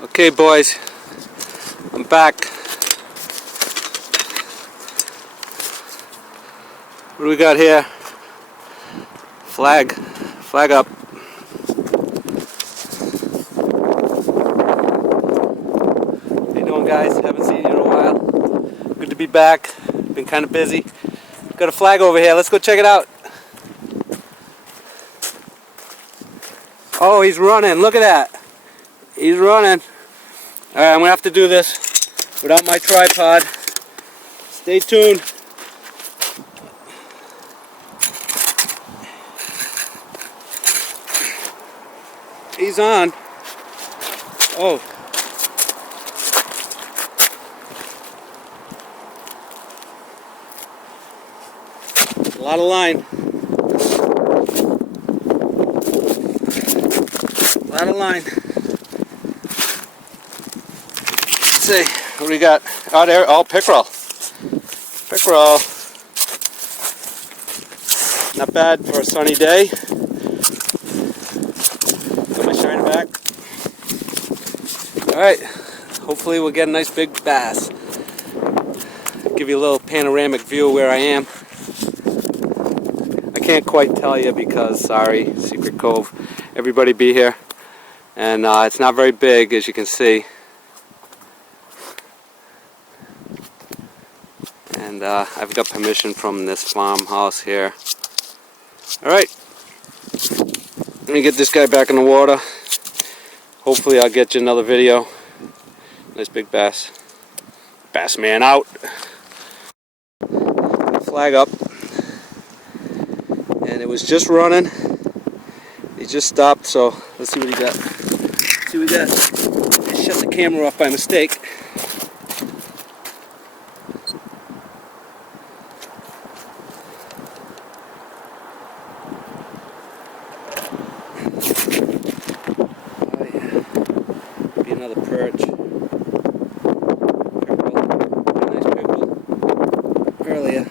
Okay, boys, I'm back. What do we got here? Flag up. How you doing, guys? Haven't seen you in a while. Good to be back. Been kind of busy. Got a flag over here. Let's go check it out. Oh, he's running. Look at that. He's running. Alright, I'm going to have to do this without my tripod. Stay tuned. He's on. Oh. A lot of line. A lot of line. Let's see. What do we got? Oh, there. Oh, pickerel. Pickerel. Not bad for a sunny day. Got my shiner back. Alright. Hopefully we'll get a nice big bass. Give you a little panoramic view of where I am. I can't quite tell you because, sorry, Secret Cove. Everybody be here. And it's not very big, as you can see. And I've got permission from this farmhouse here. Alright. Let me get this guy back in the water. Hopefully I'll get you another video. Nice big bass. Bassman out. Flag up. And it was just running. He just stopped, so let's see what he got. Let's see what we got. I shut the camera off by mistake. Oh yeah. Be another perch. Pickerel. Nice pickerel. Earlier.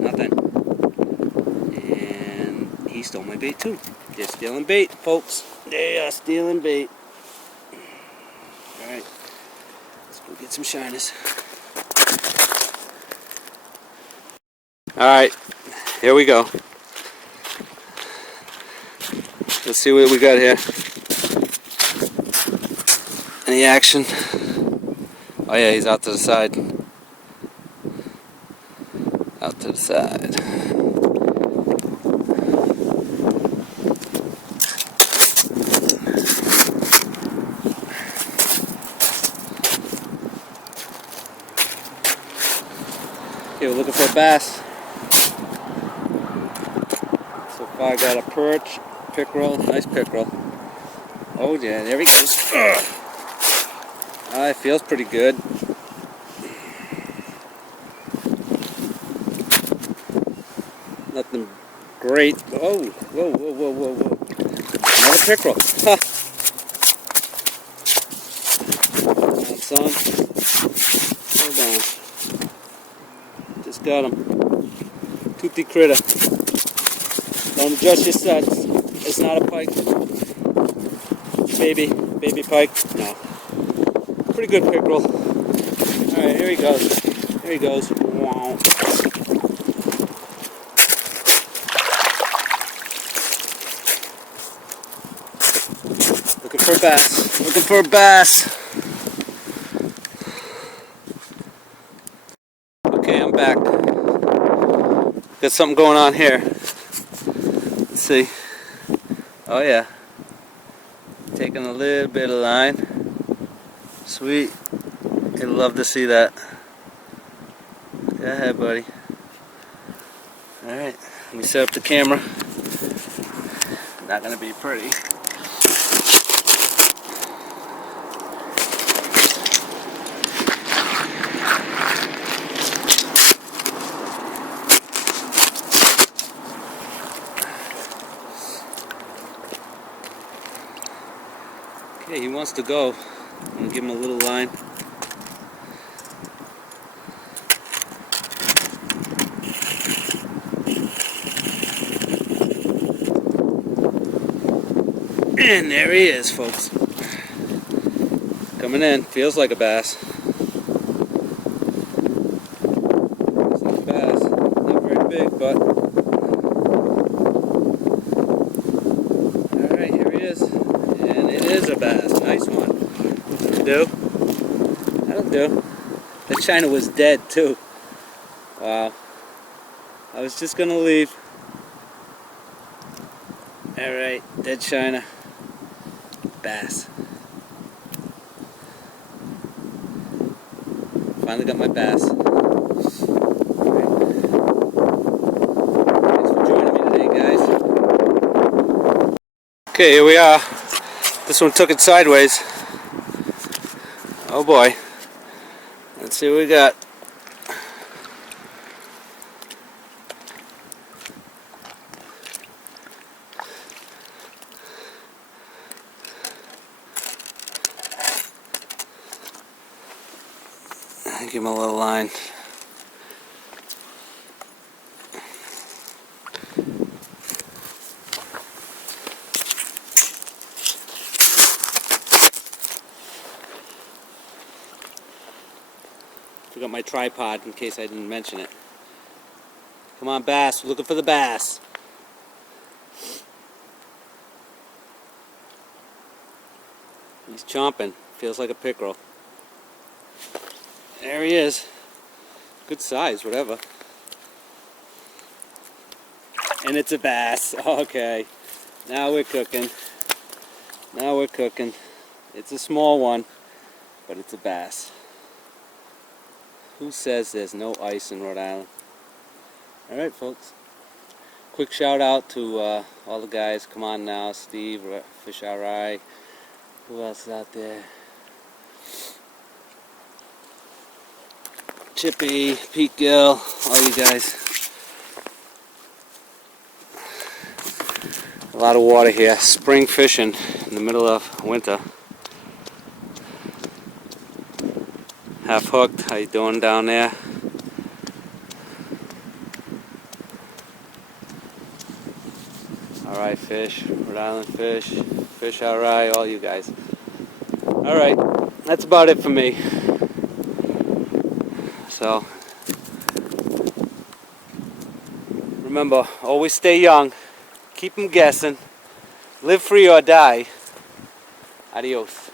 Nothing. And he stole my bait too. They're stealing bait, folks. They are stealing bait. Alright. Let's go get some shiners. Alright. Here we go. Let's see what we got here. Any action? Oh yeah, he's out to the side. Out to the side. Okay, we're looking for a bass. So far I got a perch, pickerel, nice pickerel. Oh yeah, there he goes. It feels pretty good. Nothing great. Oh, whoa, whoa, whoa, whoa, whoa. Another pickerel. Ha! That's on. Hold on. Just got him. Toothy critter. Don't adjust your sets. It's not a pike. Baby pike. No. Pretty good pickerel. Alright, here he goes. Here he goes. Wow. Looking for a bass. Looking for a bass. Okay, I'm back. Got something going on here. Let's see. Oh yeah. Taking a little bit of line. Sweet. You'd love to see that. Go ahead, buddy. Alright. Let me set up the camera. Not gonna be pretty. Okay, he wants to go. I'm going to give him a little line. And there he is, folks. Coming in. Feels like a bass. Feels like a bass. Not very big, but... Alright, here he is. And it is a bass. Nice one. That'll do. That'll do. That China was dead, too. Wow. I was just gonna leave. Alright, dead China. Bass. Finally got my bass. Thanks for joining me today, guys. Okay, here we are. This one took it sideways. Oh boy. Let's see what we got. Give him a little line. Forgot my tripod in case I didn't mention it. Come on, bass. We're looking for the bass. He's chomping. Feels like a pickerel. There he is. Good size, whatever. And it's a bass. Okay. Now we're cooking. Now we're cooking. It's a small one, but it's a bass. Who says there's no ice in Rhode Island? Alright, folks. Quick shout out to all the guys. Come on now. Steve, Fish RI. Who else is out there? Chippy, Pete Gill, all you guys. A lot of water here. Spring fishing in the middle of winter. Half hooked. How you doing down there? Alright, fish. Rhode Island fish. Fish alright, all you guys. Alright, that's about it for me. So, remember, always stay young, keep them guessing, live free or die. Adios.